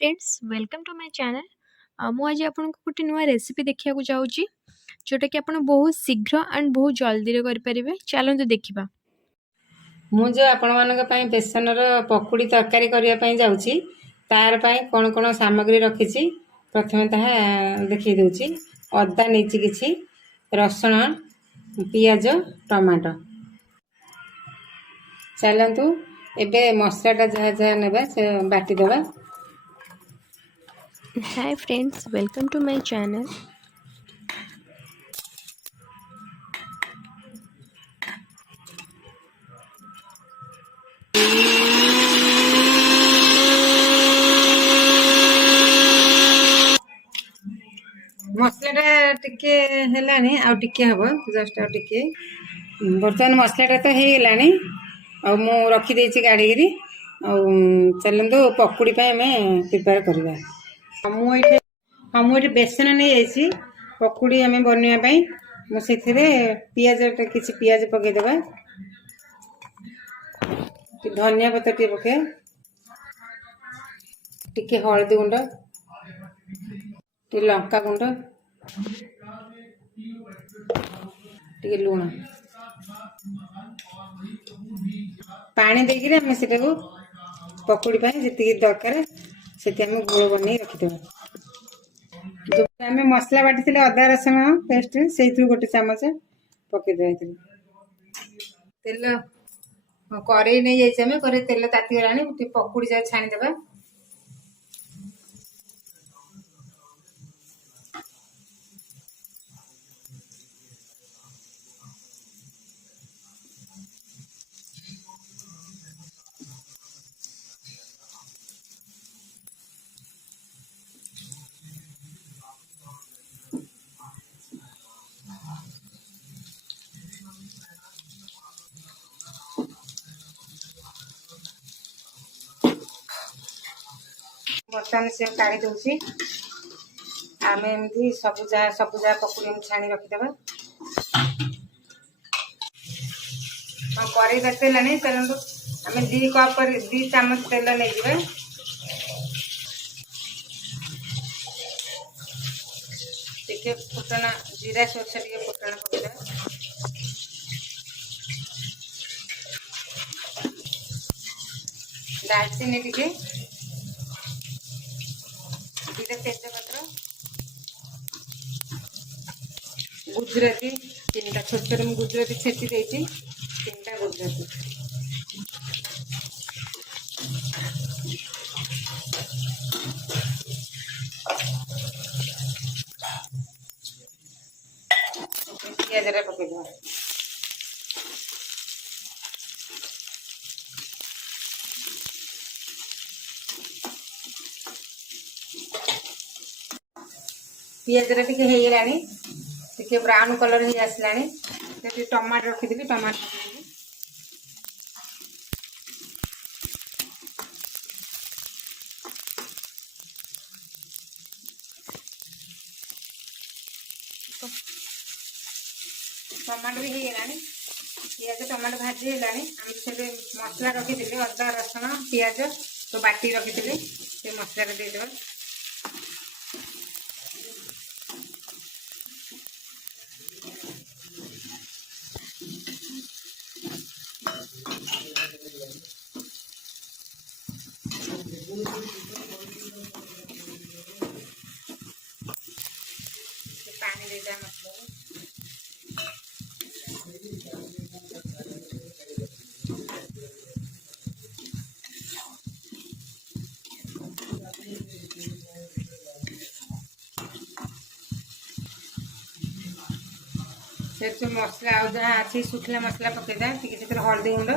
Friends welcome to my channel मु आज आपको गोटे नुआ रेसिपी देखा जाऊँगी जोटा कि आप बहुत शीघ्र एंड बहुत जल्दी करें। चलते देखा मु जो आपण मानक पई बेसनर पकुड़ी तरकारी करने जाऊँगी तार पई कौन कौन सामग्री रखी प्रथम ताहा देखी दूची। अदा नहीं किछि, रसुण, पियाज, टमाटो। चलतु एबे मसलाटा जहाँ जहाँ नेबा से बाटी देबा। Hi friends welcome to my channel. मसलाटा टिके हेलानी आ टिके हबो जस्ट आ टिके बर्तमान मसलाटा तो हे गेलानी आ मु रखी देछि गाड़ीरी आ चलंदो पकुड़ी पे हमें प्रिपेयर करबा। मु बेसन नहीं जाइछि पकुड़ी हमें बनवा पे मु सेथिरे पियाज किछि पियाज पके देबा, धनिया पत्ता टे पके, टिके हळदी गुंड, टे लंका गुंड, टे लूण पानी देकी हमें से पकुड़ी जी दरकार से गोल बन रखिदेव। जो आम मसला बाटी अदा रसुण पेस्ट से गोटे चामच पकईदे। तेल कड़े नहीं जाइए कड़े तेल तातीगला पकुड़ी जा छाणीदे। बर्तमान से काढ़ी दूसरी आम एमती सबुजा पकुड़ी छाणी रखिदे। हाँ कड़े तातीला चलते आम 2 कप 2 चामच तेल नहीं जाए। टिके फुटना जीरा सोर्स टे फुटना पकईदे। दालचीनी टिके, दुटा तेजपत्र, गुजराती 3टा छोट छोट गुजराती छेची देती 3टा गुजराती, पियाज पकईद। पियाज टे ब्राउन कलर हो आसला टमाटो रखी टमाटो टमाटो भी होगा। पियाज टमाटो भाजी है मसला रखी अदा रसुण पियाज तो बाटी रखी मसला देदेव। पानी देदा मसला से मसला आ जहाँ अच्छी सुखला मसला पकईदा टे हल्दी गुंड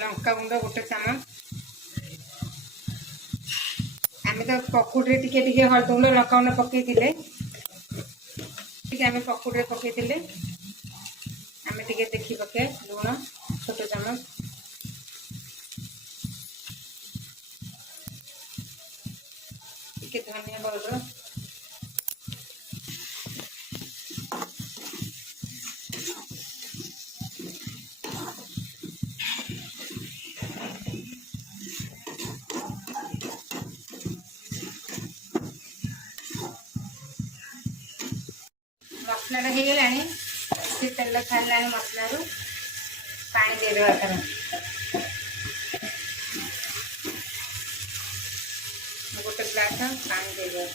लंका गुंड गोटे चामच आम तो पकुड़ी टिके टिके हल्दी गुंड लंका गुंड पकईले आम पकुड़ी पकईले आम टिके देखी पके लुण छोट चामच टिके धनिया पाउडर ମସଲାଟା ହେଇଗଲାଣି, ସେ ତେଲ ଛାଡ଼ିଲାଣି ମସଲାରୁ। ପାଣି ଦେଇଦେବା ଏଥର, ଗୋଟେ ଗ୍ଲାସ ପାଣି ଦେଇଦେବା।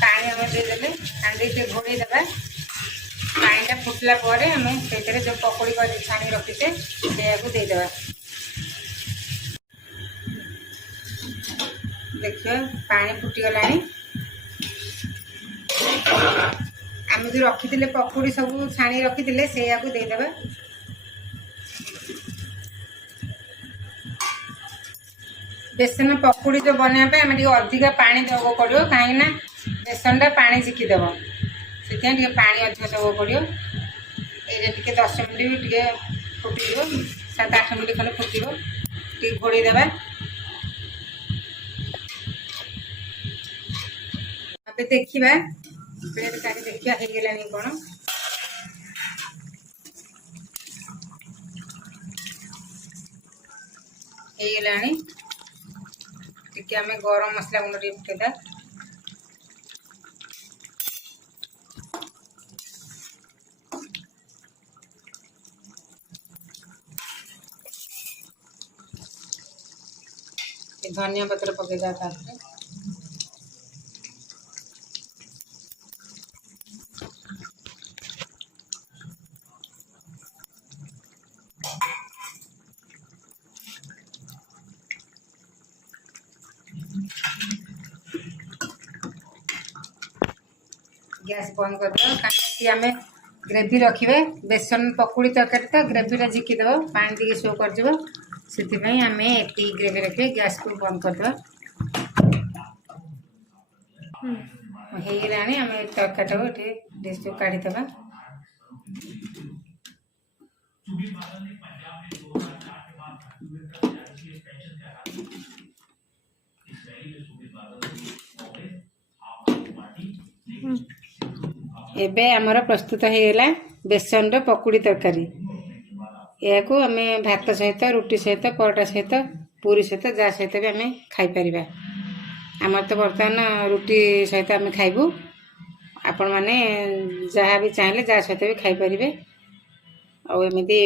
ପାଣି ଆମେ ଦେଇଦେଲେ, ପାଣି ଦେଇ ଟିକେ ଘୋଡ଼େଇ ଦେବା। ପାଣିଟା ଫୁଟିଲା ପରେ ଆମେ ସେଇଥିରେ ଯେଉଁ ପକୁଡ଼ି କରି ଛାଣି ରଖିଛେ ସେଇଆକୁ ଦେଇଦେବା। ଦେଖିବା ପାଣି ଫୁଟିଗଲାଣି। ଆମେ ଯେଉଁ ରଖିଥିଲେ ପକୁଡ଼ି ସବୁ ଛାଣି ରଖିଥିଲେ ସେଇଆକୁ ଦେଇଦେବା। ବେସନ ପକୁଡ଼ି ଯେଉଁ ବନେଇବା ପାଇଁ ଆମେ ଟିକେ ଅଧିକା ପାଣି ଦେବାକୁ ପଡ଼ିବ, କାହିଁକିନା ବେସନଟା ପାଣି ଝିକିଦେବ, ସେଥିପାଇଁ ଟିକେ ପାଣି ଅଧିକ ଦେବାକୁ ପଡ଼ିବ। ଏଇଟା ଟିକେ 10 ମିନିଟ୍ ଟିକେ ଫୁଟିଯିବ, 7-8 ମିନିଟ୍ ଖଣ୍ଡେ ଫୁଟିବ, ଟିକେ ଘୋଡ଼େଇ ଦେବା। ଏବେ ଦେଖିବା, ପ୍ଲେଟ୍ କାଢ଼ି ଦେଖିବା ହେଇଗଲାଣି କ'ଣ। ହେଇଗଲାଣି। ଟିକେ ଆମେ ଗରମ ମସଲା ଗୁଣ୍ଡ ଟିକେ ପକେଇଦବା। ଧନିଆ ପତ୍ର ପକେଇଦବା ତାପରେ। ଗ୍ୟାସ୍ ବନ୍ଦ କରିଦେବା, କାହିଁକି ଆମେ ଗ୍ରେଭି ରଖିବେ। ବେସନ ପକୁଡ଼ି ତରକାରୀ ତ ଗ୍ରେଭିଟା ଝିକିଦେବ, ପାଣି ଟିକେ ଶୋ କରିଯିବ, ସେଥିପାଇଁ ଆମେ ଏତିକି ଗ୍ରେଭି ରଖିବେ। ଗ୍ୟାସ୍କୁ ବନ୍ଦ କରିଦେବା। ହେଇଗଲାଣି, ଆମେ ତରକାରୀଟାକୁ ଏଠି ଡିସ୍କୁ କାଢ଼ିଦେବା। ଏବେ ଆମର ପ୍ରସ୍ତୁତ ହେଇଗଲା ବେସନର ପକୁଡ଼ି ତରକାରୀ। ଏହାକୁ ଆମେ ଭାତ ସହିତ, ରୁଟି ସହିତ, ପରଟା ସହିତ, ପୁରୀ ସହିତ, ଯାହା ସହିତ ବି ଆମେ ଖାଇପାରିବା। ଆମର ତ ବର୍ତ୍ତମାନ ରୁଟି ସହିତ ଆମେ ଖାଇବୁ। ଆପଣମାନେ ଯାହା ବି ଚାହିଁଲେ ଯାହା ସହିତ ବି ଖାଇପାରିବେ। ଆଉ ଏମିତି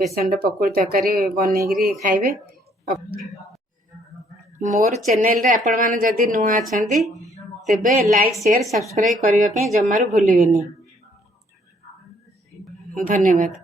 ବେସନର ପକୁଡ଼ି ତରକାରୀ ବନେଇକିରି ଖାଇବେ। ମୋର ଚ୍ୟାନେଲରେ ଆପଣମାନେ ଯଦି ନୂଆ ଅଛନ୍ତି ତେବେ ଲାଇକ୍, ସେୟାର, ସବସ୍କ୍ରାଇବ୍ କରିବା ପାଇଁ ଜମାରୁ ଭୁଲିବେନି। ଧନ୍ୟବାଦ।